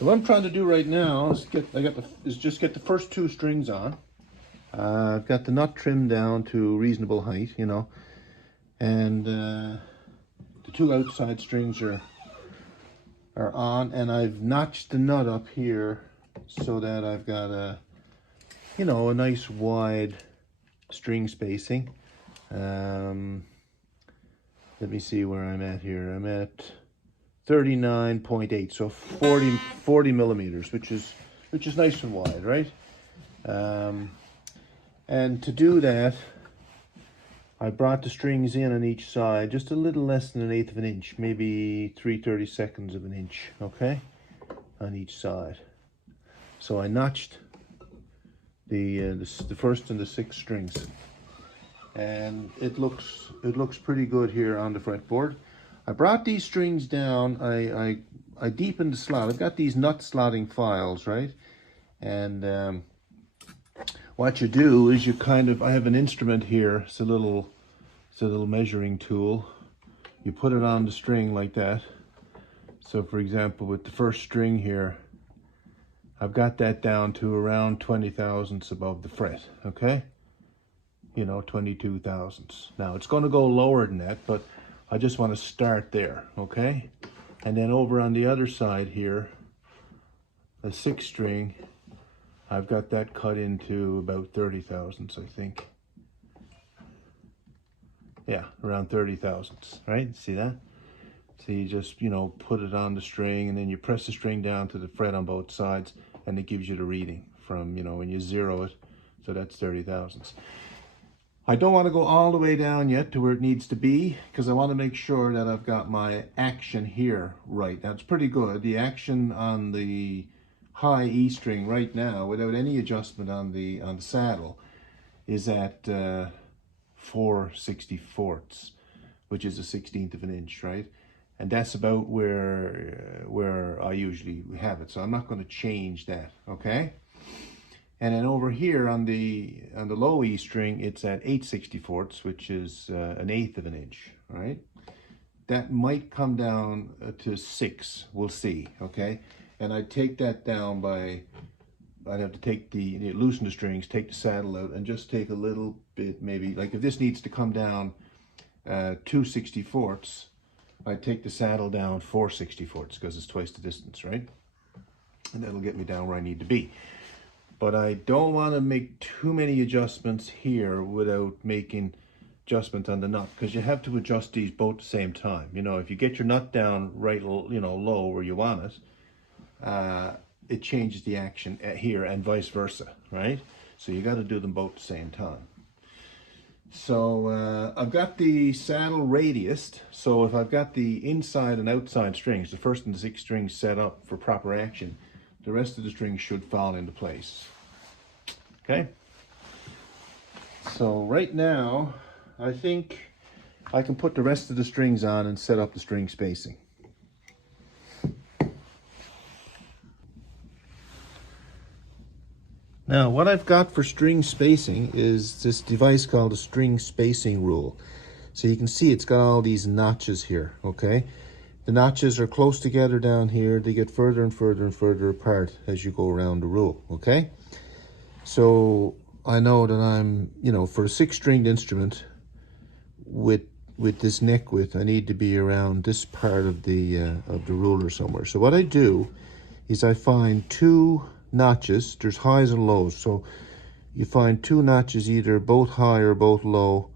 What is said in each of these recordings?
So what I'm trying to do right now is just get the first two strings on. I've got the nut trimmed down to reasonable height, you know, and the two outside strings are on, and I've notched the nut up here so that I've got a nice wide string spacing. Let me see where I'm at here. I'm at 39.8, so 40 millimeters, which is nice and wide, right? And to do that, I brought the strings in on each side just a little less than 1/8 of an inch, maybe 3/32 of an inch, okay, on each side. So I notched the first and the sixth strings, and it looks pretty good here on the fretboard. I brought these strings down. I deepened the slot. I've got these nut slotting files, right? And what you do is I have an instrument here. It's a little measuring tool. You put it on the string like that. So for example, with the first string here, I've got that down to around 20 thousandths above the fret, okay? 22 thousandths. Now it's going to go lower than that, but I just want to start there, okay? And then over on the other side here, the sixth string, I've got that cut into about 30 thousandths, I think. Yeah, around 30 thousandths, right? See that? So you just, put it on the string, and then you press the string down to the fret on both sides, and it gives you the reading from, when you zero it. So that's 30 thousandths. I don't want to go all the way down yet to where it needs to be, because I want to make sure that I've got my action here right. Now it's pretty good. The action on the high E string right now, without any adjustment on the saddle, is at 4/64, which is a 1/16 of an inch, right? And that's about where I usually have it. So I'm not going to change that, okay? And then over here on the low E string, it's at 8/64, which is an 1/8 of an inch, right? That might come down to 6. We'll see, okay? And I take that down by, I'd have to take loosen the strings, take the saddle out, and just take a little bit, maybe, like if this needs to come down 2/64, I take the saddle down 4/64, because it's twice the distance, right? And that'll get me down where I need to be. But I don't want to make too many adjustments here without making adjustments on the nut, because you have to adjust these both at the same time. If you get your nut down right, low where you want it, it changes the action here, and vice versa, right? So you got to do them both at the same time. So I've got the saddle radiused. So if I've got the inside and outside strings, the first and the sixth strings set up for proper action, the rest of the strings should fall into place. Okay? So right now, I think I can put the rest of the strings on and set up the string spacing. Now, what I've got for string spacing is this device called a string spacing rule. So you can see it's got all these notches here, okay? The notches are close together down here. They get further and further and further apart as you go around the rule, okay? So I know that I'm, for a 6-stringed instrument with this neck width, I need to be around this part of the ruler somewhere. So what I do is I find 2 notches. There's highs and lows, so you find 2 notches, either both high or both low,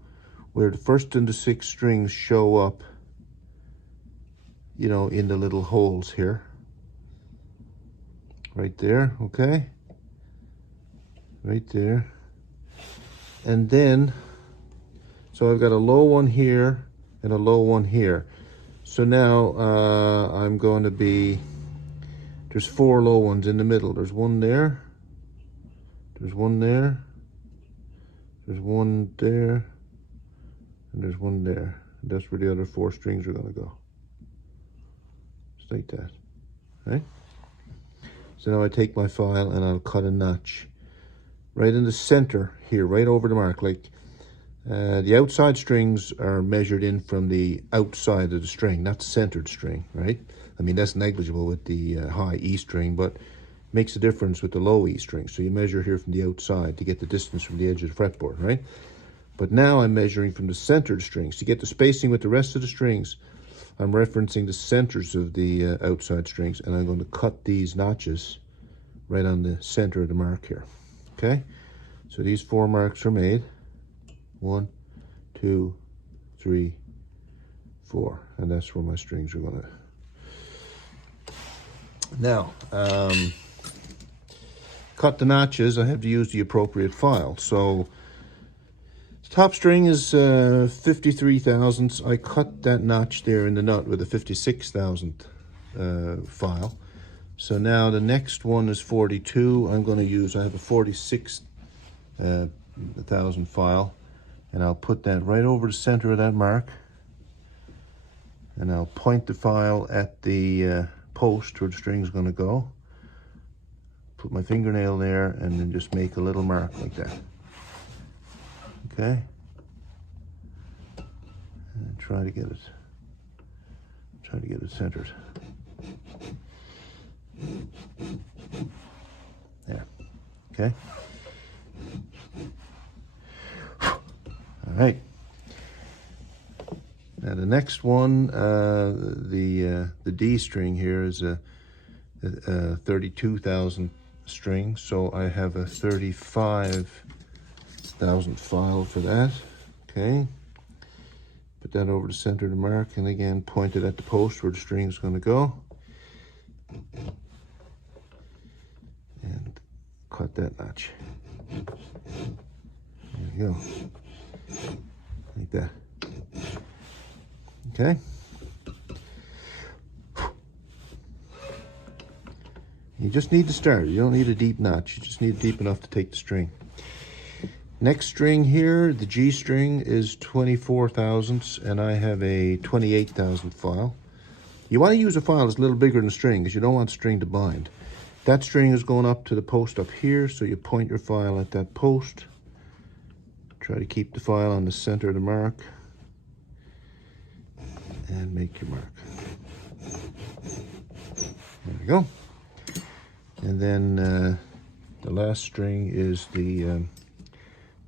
where the first and the sixth strings show up, in the little holes here, right there, okay, right there. And then, so I've got a low one here and a low one here. So now I'm going to be, there's 4 low ones in the middle. There's one there, there's one there, there's one there, and there's one there. That's where the other 4 strings are going to go. Just like that, right? So now I take my file and I'll cut a notch right in the center here, right over the mark. Like the outside strings are measured in from the outside of the string, not the centered string, right? I mean, that's negligible with the high E string, but makes a difference with the low E string. So you measure here from the outside to get the distance from the edge of the fretboard, right? But now I'm measuring from the centered strings. To get the spacing with the rest of the strings, I'm referencing the centers of the outside strings, and I'm going to cut these notches right on the center of the mark here. Okay? So these 4 marks are made. 1, 2, 3, 4. And that's where my strings are going to... Now, cut the notches, I have to use the appropriate file. So top string is 53 thousandths. I cut that notch there in the nut with a 56 thousandth file. So now the next one is 42. I'm going to use, I have a 46 thousand file, and I'll put that right over the center of that mark, and I'll point the file at the post where the string is going to go. Put my fingernail there, and then just make a little mark like that. Okay, and try to get it centered. There. Okay. All right. Now the next one, the D string here is a 32,000 string, so I have a 35,000 file for that. Okay. Put that over the center of the mark, and again point it at the post where the string is going to go. And cut that notch. There you go. Like that. Okay. You just need to start. You don't need a deep notch. You just need deep enough to take the string. Next string here, the G string, is 24 thousandths, and I have a 28,000 file. You want to use a file that's a little bigger than the string, because you don't want the string to bind. That string is going up to the post up here, so you point your file at that post. Try to keep the file on the center of the mark, and make your mark. There we go. And then the last string is the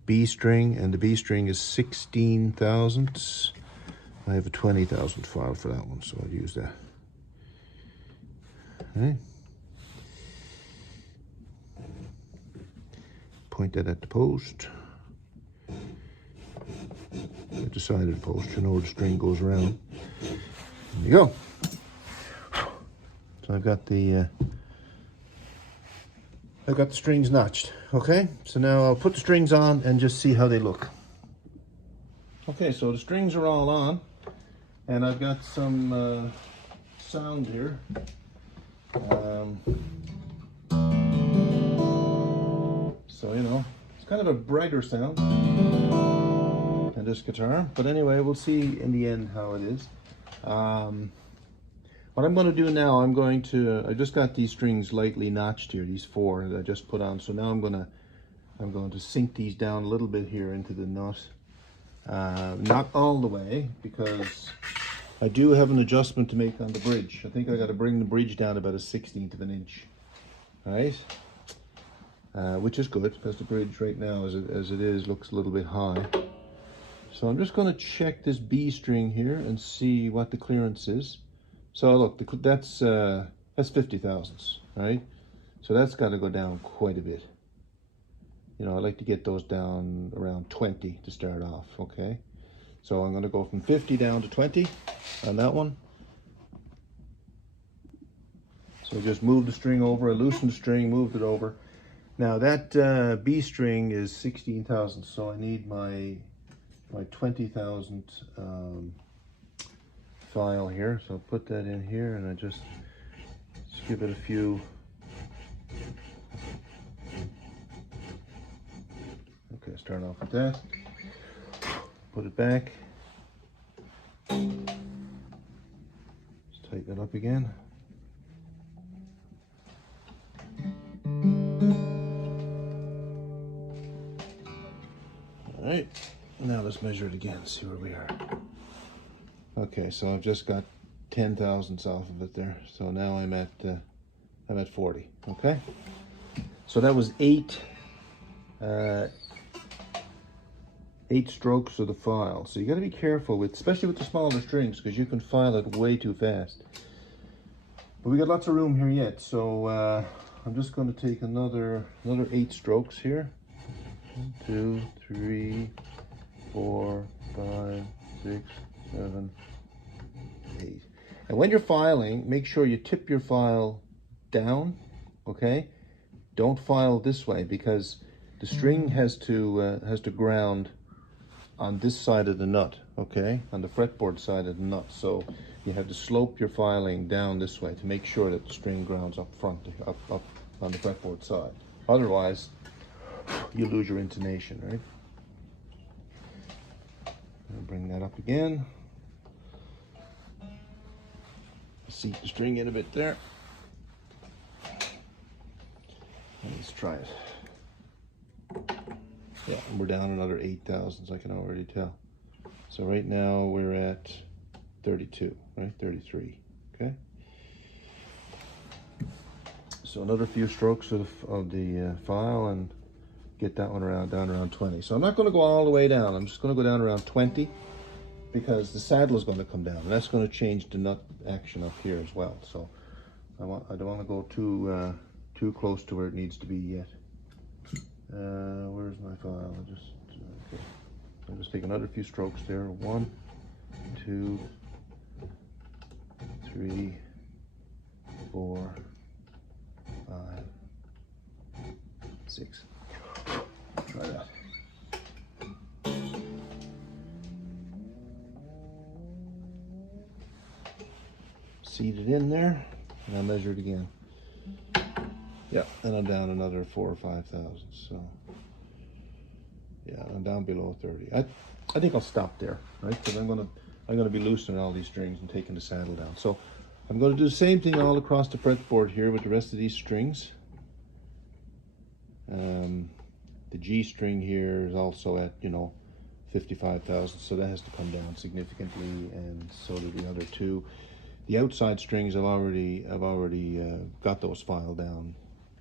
B string, and the B string is 16 thousandths. I have a 20,000 file for that one, so I'll use that. Okay. Point that at the post. At the side of the post, you know where the string goes around. There you go. So I've got the strings notched. Okay, so now I'll put the strings on and just see how they look. Okay, so the strings are all on, and I've got some sound here. So, you know, it's kind of a brighter sound than this guitar, but anyway, we'll see in the end how it is. What I'm going to do now, I just got these strings lightly notched here, these 4 that I just put on. So now I'm going to sink these down a little bit here into the nut. Not all the way, because I do have an adjustment to make on the bridge. I think I got to bring the bridge down about a 1/16 of an inch. All right? Which is good, because the bridge right now, as it is, looks a little bit high. So I'm just going to check this B string here and see what the clearance is. So look, that's 50 thousandths, right? So that's got to go down quite a bit. You know, I like to get those down around 20 to start off, okay? So I'm going to go from 50 down to 20 on that one. So just move the string over, I loosened the string, moved it over. Now that B string is 16 thousandths, so I need my 20,000 file here. So I'll put that in here, and I just give it a few. Okay, start off with that. Put it back. Just tighten it up again. All right, now let's measure it again, see where we are. Okay, so I've just got 10 thousandths off of it there. So now I'm at 40. Okay. So that was eight strokes of the file. So you got to be careful with, especially with the smaller strings, because you can file it way too fast. But we got lots of room here yet, so I'm just going to take another 8 strokes here. 1, 2, 3, 4, 5, 6, 7, 8. And when you're filing, make sure you tip your file down. Okay, don't file this way, because the string has to ground on this side of the nut, okay, on the fretboard side of the nut. So you have to slope your filing down this way to make sure that the string grounds up front, up on the fretboard side. Otherwise, you lose your intonation, right? I'll bring that up again. Seat the string in a bit there. Let's try it. Yeah, and we're down another 8 thousandths, I can already tell. So right now we're at 32, right? 33, okay? So another few strokes of the file and get that one down around 20. So I'm not going to go all the way down. I'm just going to go down around 20 because the saddle is going to come down, and that's going to change the nut action up here as well. So I don't want to go too close to where it needs to be yet. Where's my file? Okay. I'll just take another few strokes there. 1, 2, 3, 4, 5, 6. Try that. Seat it in there, and I'll measure it again. Yeah, and I'm down another 4 or 5 thousandths. So yeah, I'm down below 30. I think I'll stop there, right? Because I'm gonna be loosening all these strings and taking the saddle down. So I'm going to do the same thing all across the fretboard here with the rest of these strings. The G string here is also at 55 thousandths, so that has to come down significantly, and so do the other two. The outside strings I've already got those filed down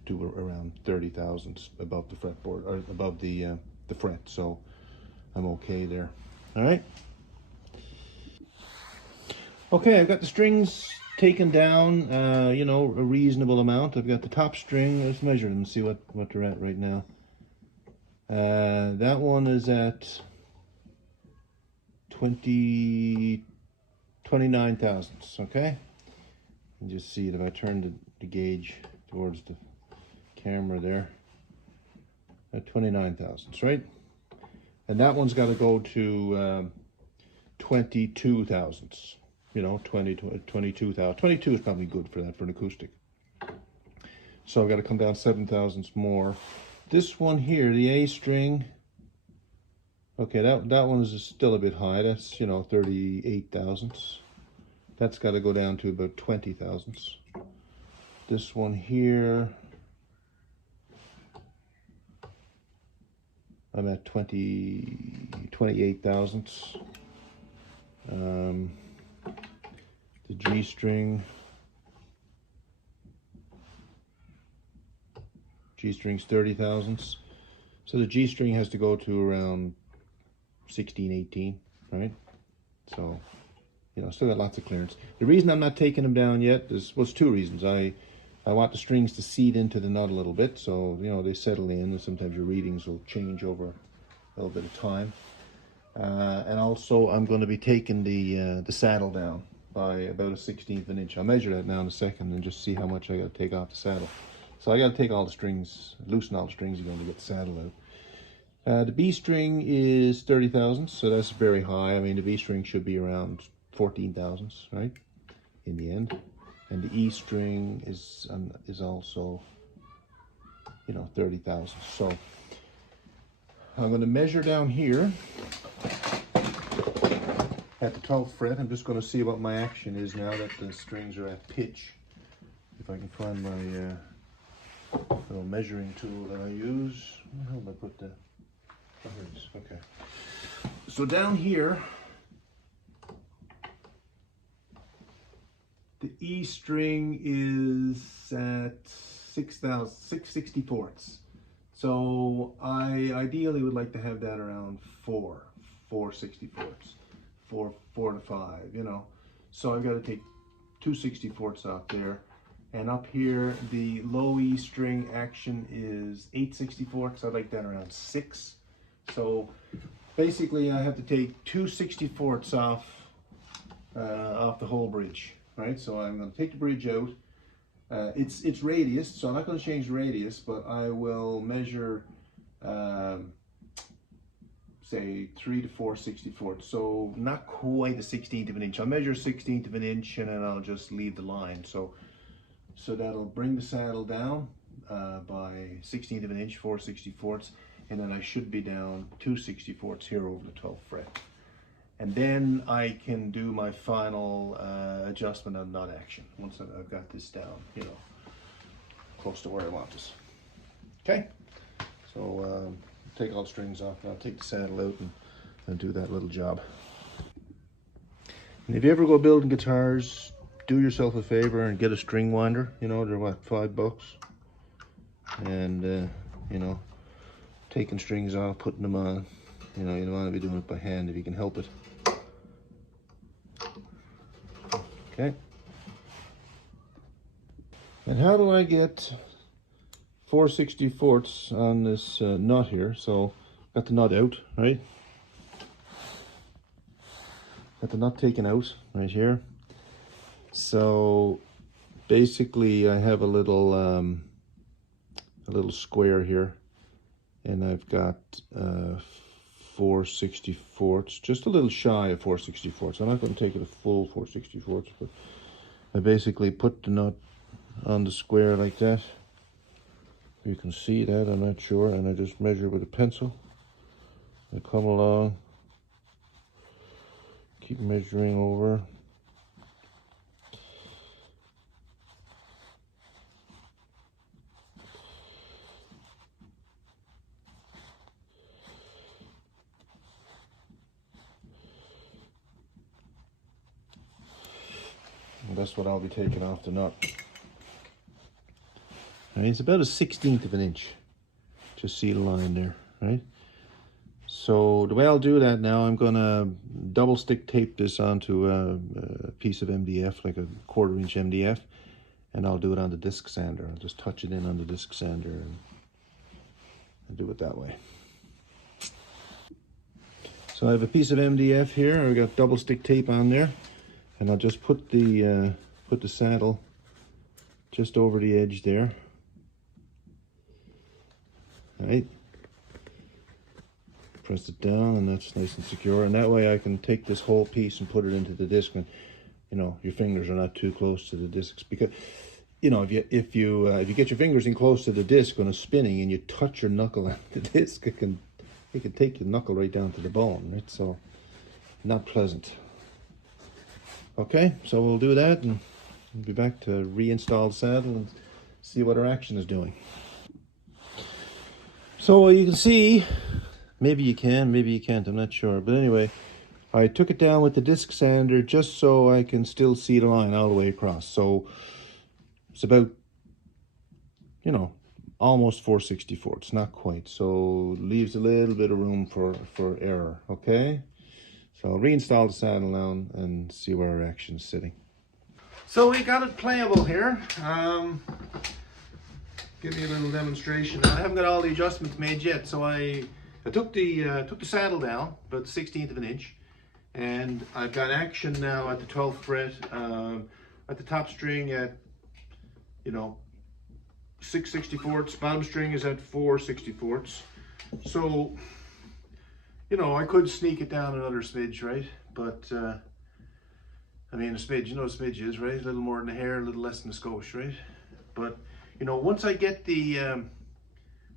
to around 30 thousandths above the fretboard, or above the fret, so I'm okay there. All right. Okay, I've got the strings taken down, a reasonable amount. I've got the top string. Let's measure them and see what they're at right now. That one is at 29 thousandths, okay? You just see it if I turn the gauge towards the camera there. At 29 thousandths, right? And that one's got to go to 22 thousandths. 22 thousandths. 22 is probably good for that, for an acoustic. So I've got to come down 7 thousandths more. This one here, the A string, okay, that one is still a bit high. That's 38 thousandths. That's got to go down to about 20 thousandths. This one here, I'm at 28 thousandths. The G string's 30 thousandths. So the G string has to go to around 16, 18, right? So, still got lots of clearance. The reason I'm not taking them down yet was two reasons. I want the strings to seat into the nut a little bit, so, they settle in, and sometimes your readings will change over a little bit of time. And also, I'm going to be taking the saddle down by about a 1/16 of an inch. I'll measure that now in a second and just see how much I got to take off the saddle. So I got to take all the strings, loosen all the strings again to get the saddle out. The B string is 30 thousandths, so that's very high. I mean, the B string should be around 14 thousandths, right? In the end. And the E string is also, 30 thousandths. So I'm going to measure down here at the 12th fret. I'm just going to see what my action is now that the strings are at pitch. If I can find my little measuring tool that I use. Where did I put the... Oh, here it is. Okay. So down here, E string is at 6/64. So I ideally would like to have that around 4/64, 4 to 5, you know. So I've got to take 2/64 off there. And up here, the low E string action is 8/64. I'd like that around 6. So basically I have to take 2/64 off the whole bridge, right? So I'm going to take the bridge out. It's radius, so I'm not going to change the radius, but I will measure, say 3 to 4/64. So not quite a 1/16 of an inch. I'll measure a 1/16 of an inch, and then I'll just leave the line. So that'll bring the saddle down by 1/16 of an inch, 4/64, and then I should be down 2/64 here over the 12th fret. And then I can do my final adjustment of knot action once I've got this down, you know, close to where I want this. Okay, so take all the strings off, and I'll take the saddle out and do that little job. And if you ever go building guitars, do yourself a favor and get a string winder. You know, they're what, $5? And you know, taking strings off, putting them on. You know, you don't want to be doing it by hand if you can help it. Okay. And how do I get 4/64 on this nut here? So got the nut out, right? Got the nut taken out right here. So basically I have a little square here, and I've got 4/64, just a little shy of 4/64. I'm not going to take it a full 4/64, but I basically put the nut on the square like that. You can see that, I'm not sure, and I just measure with a pencil. I come along, keep measuring over. And that's what I'll be taking off the nut. Right, it's about a 1/16 of an inch. Just see the line there, right? So the way I'll do that now, I'm gonna double stick tape this onto a piece of MDF, like a 1/4 inch MDF, and I'll do it on the disc sander. I'll just touch it in on the disc sander and do it that way. So I have a piece of MDF here. I've got double stick tape on there, and I'll just put the saddle just over the edge there. Right, press it down, and that's nice and secure. And that way I can take this whole piece and put it into the disc, and you know, your fingers are not too close to the discs, because you know, if you get your fingers in close to the disc when it's spinning and you touch your knuckle on the disc, it can take your knuckle right down to the bone, right? So not pleasant. Okay, so we'll do that, and we'll be back to reinstall the saddle and see what our action is doing. So you can see, maybe you can, maybe you can't, I'm not sure. But anyway, I took it down with the disc sander just so I can still see the line all the way across. So it's about, you know, almost 4/64. It's not quite. So leaves a little bit of room for error, okay? So I'll reinstall the saddle now and see where our action's sitting. So we got it playable here. Give me a little demonstration. I haven't got all the adjustments made yet, so I took the saddle down about the 1/16 of an inch, and I've got action now at the 12th fret, at the top string at, you know, 6/64. Bottom string is at 4/64. So, you know, I could sneak it down another smidge, right? But I mean, a smidge, you know what a smidge is, right? A little more than a hair, a little less than a skosh, right? But you know, once I get the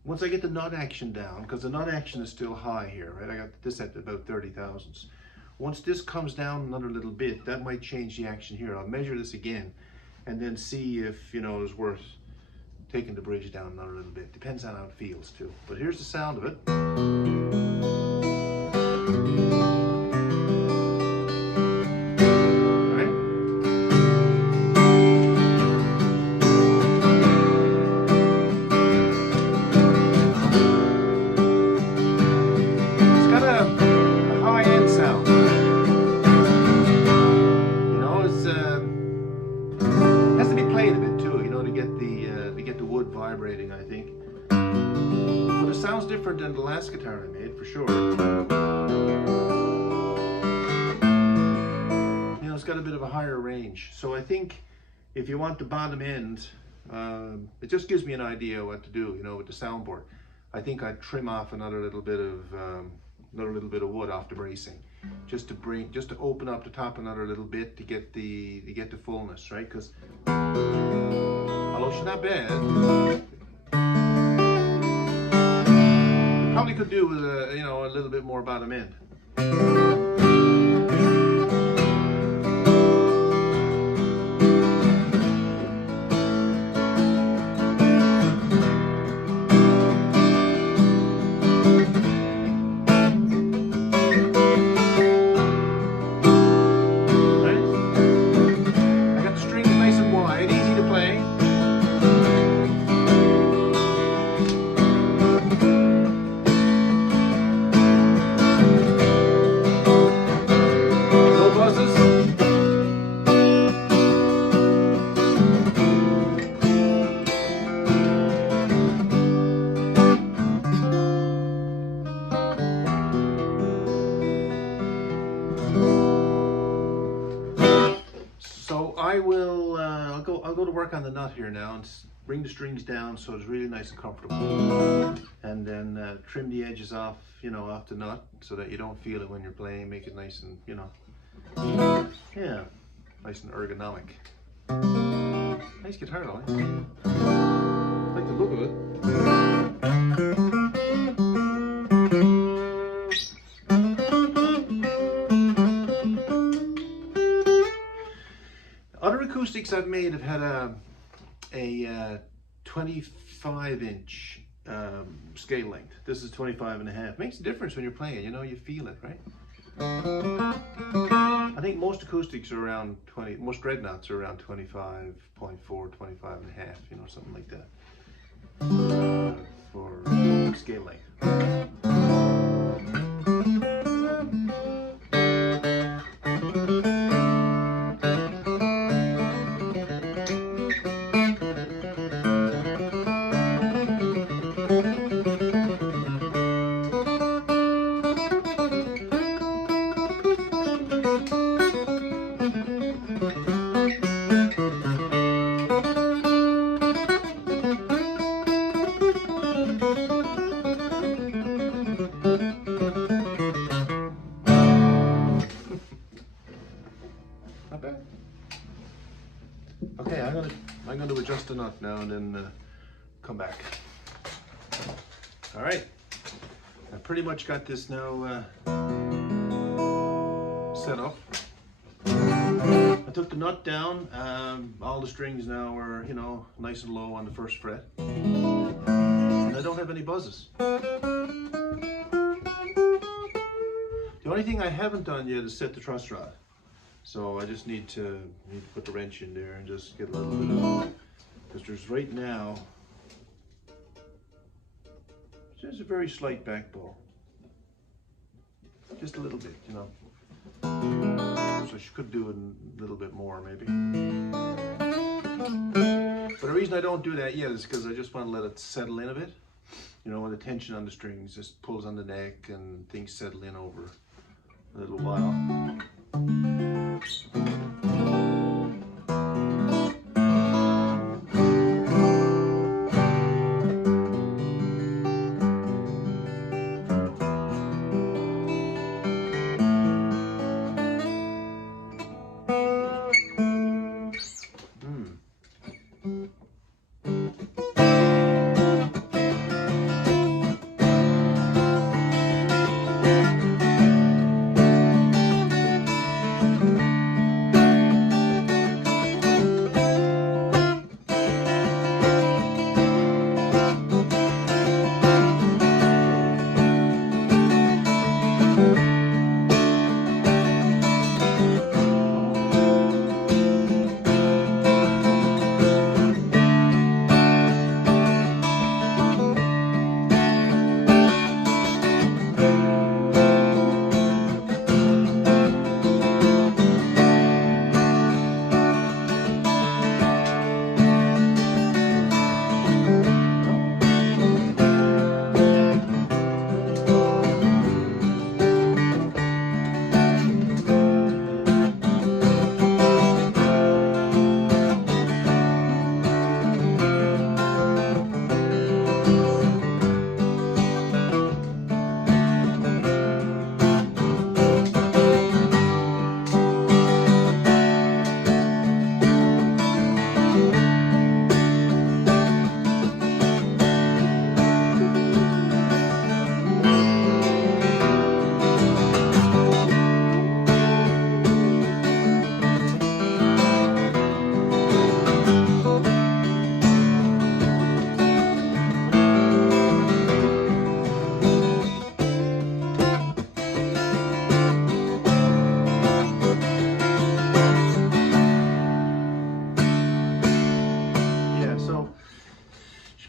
nut action down, because the nut action is still high here, right? I got this at about 30 thousandths. Once this comes down another little bit, that might change the action here. I'll measure this again, and then see if, you know, it's worth taking the bridge down another little bit. Depends on how it feels too. But here's the sound of it. vibrating, I think. But it sounds different than the last guitar I made, for sure. You know, it's got a bit of a higher range. So I think if you want the bottom end, it just gives me an idea what to do, you know, with the soundboard. I think I'd trim off another little bit of wood off the bracing, just to open up the top another little bit to get the fullness, right? Because although she's not bad, probably could do with a little bit more bottom end. I'll go to work on the nut here now and bring the strings down so it's really nice and comfortable, and then trim the edges off, off the nut so that you don't feel it when you're playing. Make it nice and, yeah, nice and ergonomic. Nice guitar though, eh? I like the look of it. Other acoustics I've made have had a 25-inch scale length. This is 25.5. Makes a difference when you're playing. You feel it, right? I think most acoustics are around 20. Most dreadnoughts are around 25.4, 25.5. Something like that for scale length. Not bad. Okay, I'm going to adjust the nut now and then come back. All right, I pretty much got this now set up. I took the nut down. All the strings now are, nice and low on the first fret, and I don't have any buzzes. The only thing I haven't done yet is set the truss rod. So I just need to put the wrench in there and just get a little bit of, because there's right now, there's a very slight back bow. Just a little bit, So she could do a little bit more maybe. But the reason I don't do that yet is because I just want to let it settle in a bit. When the tension on the strings just pulls on the neck and things settle in over a little while.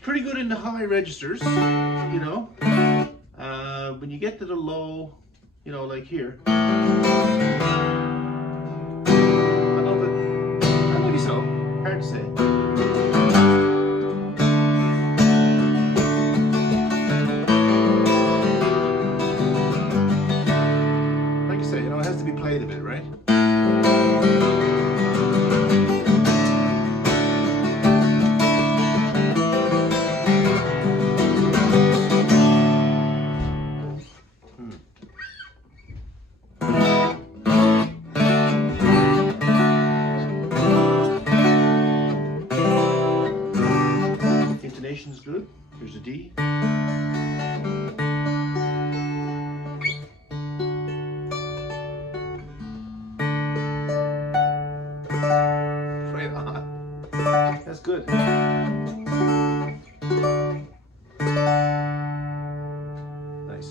pretty good in the high registers, you know. When you get to the low, you know, like here, I love it. Maybe so. Hard to say. Like I say, you know, it has to be played a bit, right? Intonation's good. Here's a D. Right on. That's good. Nice.